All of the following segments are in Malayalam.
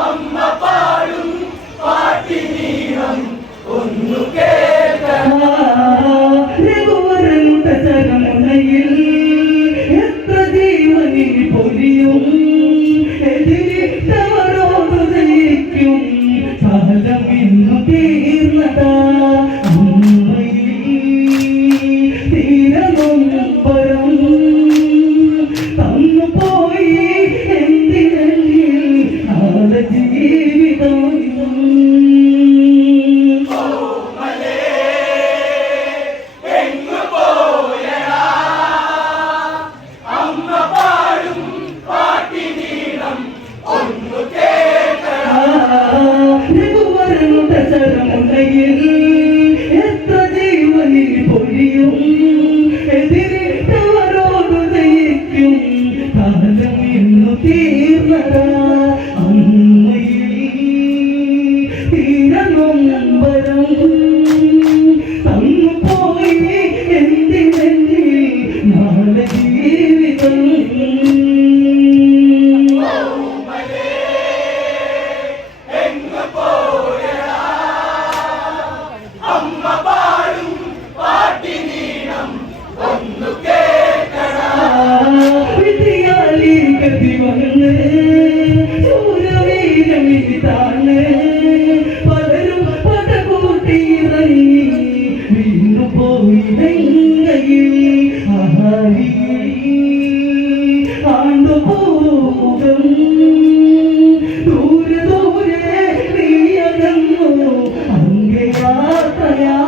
അമ്മ പാടും പാട്ടിനീ മുനയിൽ എത്ര ജീവനിൽ പൊഴിയും എതിരിട്ടവരോട് ജയിക്കും കാലം ഇന്നു തീർന്നതാ അമ്മയിൽ തീരനൊമ്പരം തന്നു പോയി എന്തിനെന്നിൽ നാളെ ജീവിതം പലരും പടകൂട്ടിയിറങ്ങി വീണു പോയി ആണ്ടുപോകും ദൂരെ ദൂരെ നീയകന്നു അങ്ങേ യാത്രയാ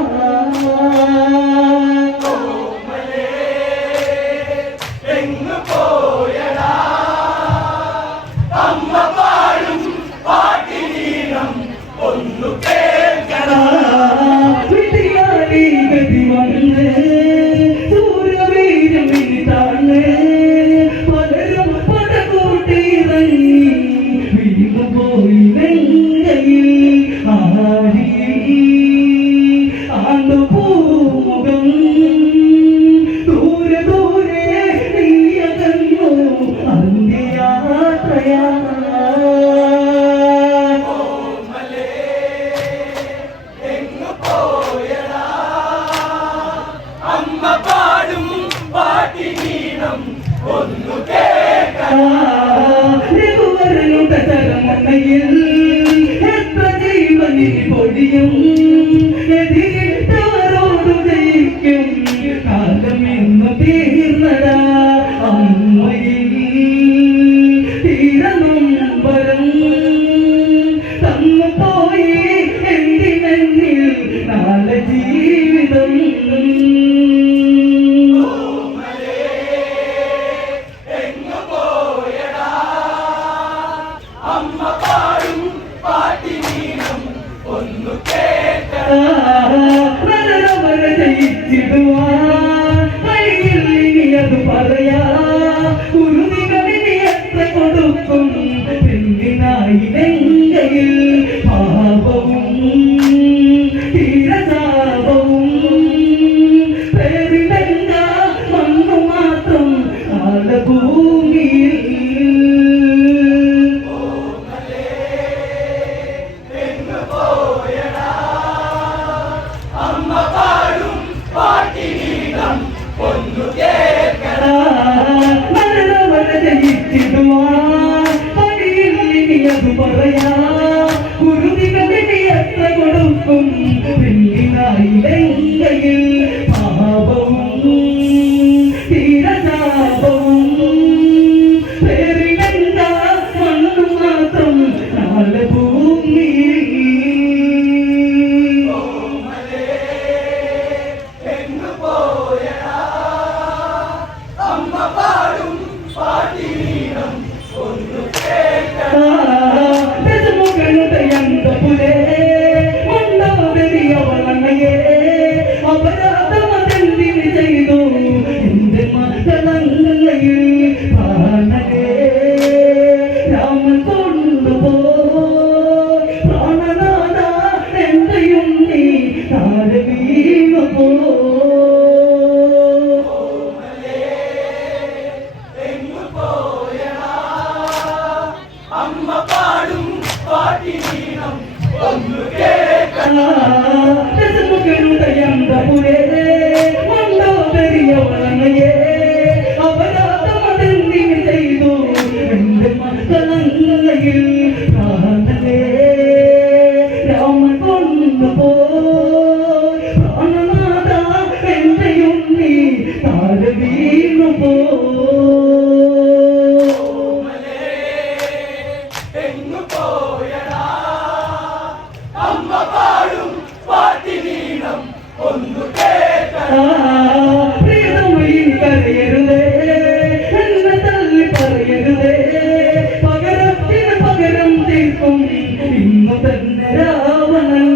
എത്ര ജീവനിൽ പൊടിയും എതിരിട്ടവരോട് ജയിക്കും കാലം ഇന്നു തീർന്നതാ അമ്മയിൽ തീരനൊമ്പരം തന്നു പോയി എന്തിനെന്നിൽ നാളെ ജീവിതം അത് പറയാ ഉറുതികളിനി എത്ര കൊടുക്കും പെണ്ണിനായി നെങ്കയിൽ പാപവും തീരതാപവും പേരിലെങ്ക മണ്ണു മാത്രം ആലഭൂമിയിൽ പറയാ കുരുതികളിനി എത്ര കൊടുക്കും പെണ്ണിനായി ലെങ്കയിൽ പാപവും തീരതാപവും പേരിലെന്ത മണ്ണു മാത്രം നാളെ ഭൂമിയിൽ അപരാധമതെന്തിന് ചെയ്തു എന്റെ മകളങ്ങയിൽ പ്രാണനേ രാമൻ കൊണ്ടുപോയി പ്രാണനാഥ എന്റെയും നീ താഴെ വീണു പോ അമ്മ പാടും പാട്ടിനീണം ഒന്നു അപരാധമതെന്തിന് ചെയ്തു എന്റെ മക്കളങ്ങയിൽ പ്രാണനേ രാമൻ കൊണ്ടുപോയി പ്രാണനാഥ എന്റെയും നീ താഴെ വീണു പോ കരയരുതേ എന്നെ തള്ളി പറയരുതേ പകരത്തിന് പകരം തീർക്കും ഇന്നു തന്നെ രാവണൻ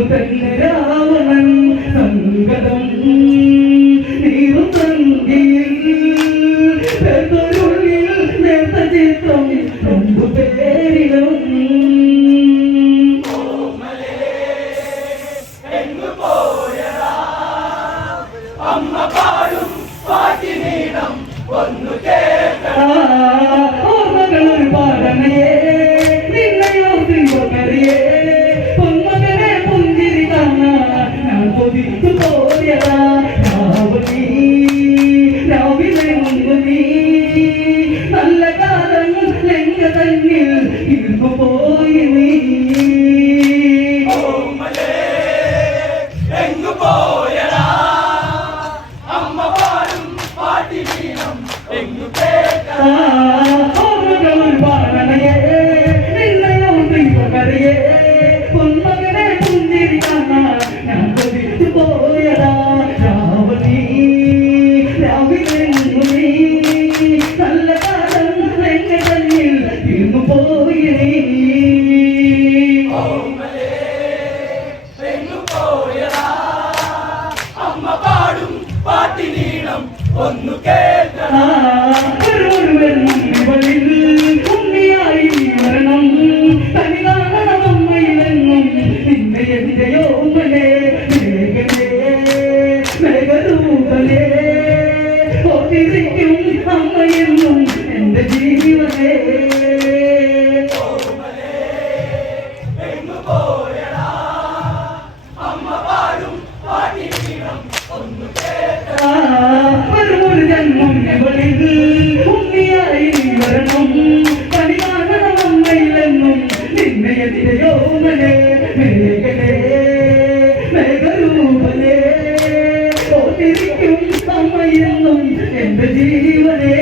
അന്നു തന്നെ രാവണൻ സങ്കടം നീറും തങ്കിയിൽ പേർക്കൊരുള്ളിൽ നേർത്ത ചിത്രം രണ്ടു പേരിലും അമ്മ പാടും പാട്ടിനീടം ഒന്നു ഓർമ്മകളൊരു പാടണയേ നിന്നയോ ശ്രീവകരിയേ പൊന്മകനെ പുഞ്ചിരി കാണാൻ ഞാൻ കൊതിച്ചു പോയതാ രാവണി രാവിലെ മുമ്പ് നീ നല്ല കാലം ലങ്ക തന്നിൽ ഇരുന്നു പോയി നീ എങ്ങു പോയടാ അമ്മ പാടും പാട്ടിനീടം എങ്ങു ഓർമ്മകളൊരു പാടണയേ നിന്നയോ ശ്രീവകരിയേ പൊന്മകനെ പുഞ്ചിരി കാണാൻ ഞാൻ കൊതിച്ചു പോയതാ രാവണി രാവിലെ മുമ്പ് നീ നല്ല കാലം ലങ്ക തന്നിൽ ഇരുന്നു പോയി നീ എങ്ങു പോയടാ അമ്മ പാടും പാട്ടിനീടം ഒന്നു കേൾക്കണം ഉണ്ണിയായി വരണം തനി കാണണം അമ്മയിലെന്നും നിന്നെ എന്റെയോ മനെ മേഘരൂപലേ ഓർത്തിരിക്കും അമ്മയെന്നും എന്റെ ജീവനേ എങ്ങു പോയടാ അമ്മ പാടും പാട്ടിനീടം ഒന്നു ഒരു ജന്മം ഇവളിൽ ഉണ്ണിയായി വരണം പണി കാണണം അമ്മയിലെന്നും നിന്നെ എതിരെയോ മനെ മേഘലേ മേഘരൂപലേ ഓർത്തിരിക്കും അമ്മയെന്നും എന്റെ ജീവനേ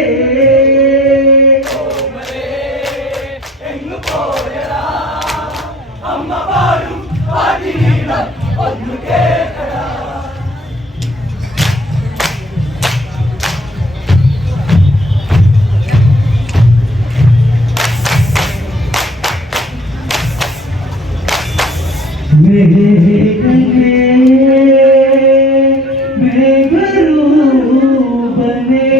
എങ്ങു പോയടാ അമ്മ പാടും പാട്ടിനീടം ഒന്നു കേൾക്കടാ മേഘലേ മേഘരൂപലേ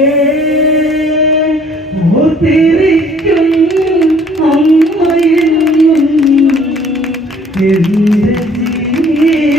ഓർത്തിരിക്കും അമ്മയെന്നും എന്റെ ജീവനേ